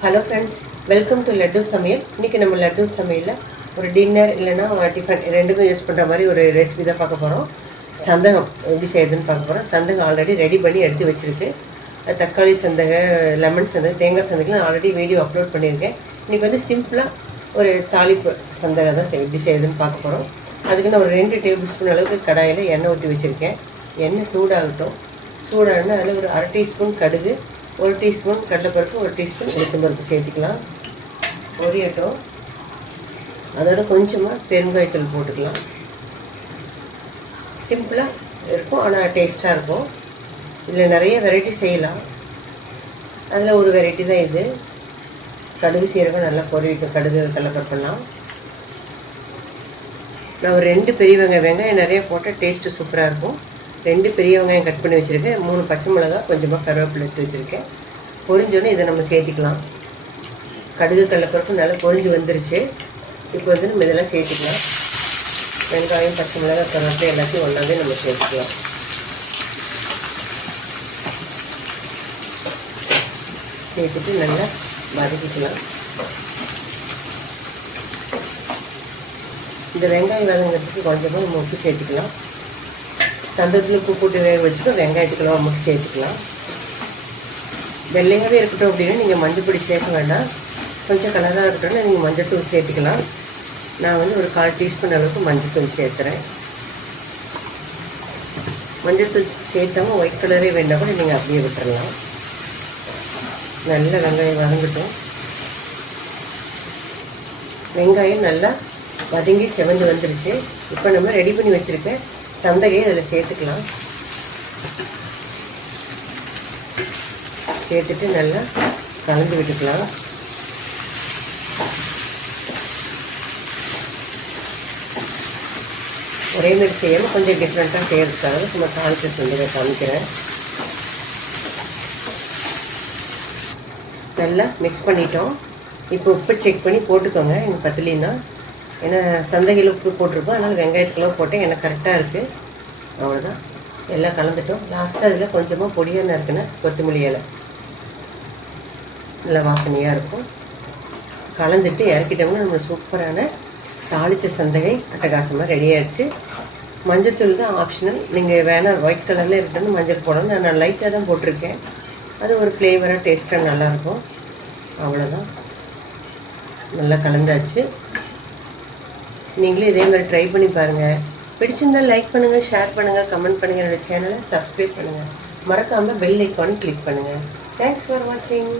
Hello friends, welcome to laddu சமையல். இன்றைக்கி நம்ம லட்டு சமையலில் ஒரு டின்னர் இல்லைனா டிஃபன் ரெண்டுக்கும் யூஸ் பண்ணுற மாதிரி ஒரு ரெசிபி தான் பார்க்க போகிறோம். சந்தகம் எப்படி செய்யுதுன்னு பார்க்க போகிறோம். சந்தகம் ஆல்ரெடி ரெடி பண்ணி எடுத்து வச்சுருக்கு. தக்காளி சந்தகை, லெமன் சந்தகை, தேங்காய் சந்தகைலாம் ஆல்ரெடி வீடியோ அப்லோட் பண்ணியிருக்கேன். இன்றைக்கி வந்து சிம்பிளாக ஒரு தாளிப்பு சந்தகை தான் எப்படி செய்யுதுன்னு பார்க்க போகிறோம். அதுக்கு நான் ஒரு 2 டேபிள் ஸ்பூன் அளவுக்கு கடாயில் எண்ணெய் ஊற்றி வச்சுருக்கேன். எண்ணெய் சூடாகட்டும். சூடாகனா அதில் ஒரு 1/2 டீஸ்பூன் கடுகு, 1 டீஸ்பூன் கடலைப்பருப்பு, 1 டீஸ்பூன் உளுத்தம்பருப்பு சேர்த்துக்கலாம். பொரியட்டும். அதோட கொஞ்சமாக பெருங்காயத்தூள் போட்டுக்கலாம். சிம்பிளாக இருக்கும், ஆனால் டேஸ்ட்டாக இருக்கும். இதில் நிறைய வெரைட்டி செய்யலாம். அதில் ஒரு வெரைட்டி தான் இது. கடுகு சீரகம் நல்லா பொரியட்டும். கடுகு கடலைப்பருப்பெல்லாம் நான் ஒரு 2 பெரிய வெங்காயம் நிறைய போட்டால் டேஸ்ட்டு சூப்பராக இருக்கும். 2 பெரிய வெங்காயம் கட் பண்ணி வச்சுருக்கேன். 3 பச்சை மிளகா, கொஞ்சமாக கருவேப்பிலை எடுத்து வச்சுருக்கேன். பொரிஞ்சோன்னே இதை நம்ம சேர்த்துக்கலாம். கடுகு கடலைப்பருப்பு நல்லா பொரிஞ்சு வந்துருச்சு. இப்போ வந்து நம்ம இதெல்லாம் சேர்த்துக்கலாம். வெங்காயம், பச்சை மிளகா, கருவேப்பிலை எல்லாத்தையும் ஒன்றாவே நம்ம சேர்த்துக்கலாம். சேர்த்துட்டு நல்லா வதக்கிக்கலாம். இந்த வெங்காயம் வதங்கிறதுக்கு கொஞ்சமாக உப்பு சேர்த்துக்கலாம். சந்தகத்தில் உப்பு போட்டு வேக வச்சுட்டு வெங்காயத்துக்கெல்லாம் மட்டும் சேர்த்துக்கலாம். வெள்ளையாகவே இருக்கட்டும் அப்படின்னா நீங்கள் மஞ்சள் பொடி சேர்க்க வேண்டாம். கொஞ்சம் கலராக இருக்கட்டும்னா நீங்கள் மஞ்சள் தூள் சேர்த்துக்கலாம். நான் வந்து ஒரு 1/4 டீஸ்பூன் அளவுக்கு மஞ்சள் தூள் சேர்த்துறேன். மஞ்சள் தூள் சேர்த்தாமல் ஒயிட் கலரே வேண்டாம் கூட நீங்கள் அப்படியே விட்டுறலாம். நல்லா வெங்காயம் வதங்கட்டும். வெங்காயம் நல்லா வதங்கி செவந்து வந்துருச்சு. இப்போ நம்ம ரெடி பண்ணி வச்சுருக்கேன் சந்தகையை அதில் சேர்த்துக்கலாம். சேர்த்துட்டு நல்லா கலந்து விட்டுக்கலாம். ஒரே மாதிரி செய்யாமல் கொஞ்சம் டிஃப்ரெண்ட்டாக செய்யறதுக்காக சும்மா தாளிச்சு சந்தகை காமிக்கிறேன். நல்லா மிக்ஸ் பண்ணிட்டோம். இப்போ உப்பு செக் பண்ணி போட்டுக்கோங்க. எனக்கு பத்தலின்னா, ஏன்னா சந்தகையில் உப்பு போட்டிருப்போம், அதனால் வெங்காயத்துக்குலாம் போட்டேன். எனக்கு கரெக்டாக இருக்குது. அவ்வளோதான். எல்லாம் கலந்துட்டோம். லாஸ்ட்டாக அதில் கொஞ்சமாக பொடியாக நறுக்குன கொத்தமல்லி இலை நல்லா வாசனையாக இருக்கும். கலந்துட்டு இறக்கிட்டோம்னா நம்ம சூப்பரான தாளித்த சந்தகை அட்டகாசமாக ரெடி ஆகிடுச்சு. மஞ்சத்தூள் தான் ஆப்ஷனல். நீங்கள் வேணால் ஒயிட் கலரில் இருக்கணும்னு மஞ்சள் போடணும். நான் லைட்டாக தான் போட்டிருக்கேன். அது ஒரு ஃப்ளேவராக டேஸ்ட்டாக நல்லாயிருக்கும். அவ்வளோதான். நல்லா கலந்தாச்சு. நீங்களே இதே மாதிரி ட்ரை பண்ணி பாருங்கள். பிடிச்சிருந்தால் லைக் பண்ணுங்கள், ஷேர் பண்ணுங்கள், கமெண்ட் பண்ணுங்கள். என்னோடய சேனலை சப்ஸ்கிரைப் பண்ணுங்கள். மறக்காமல் பெல் ஐக்கான் கிளிக் பண்ணுங்கள். தேங்க்ஸ் ஃபார் வாட்சிங்.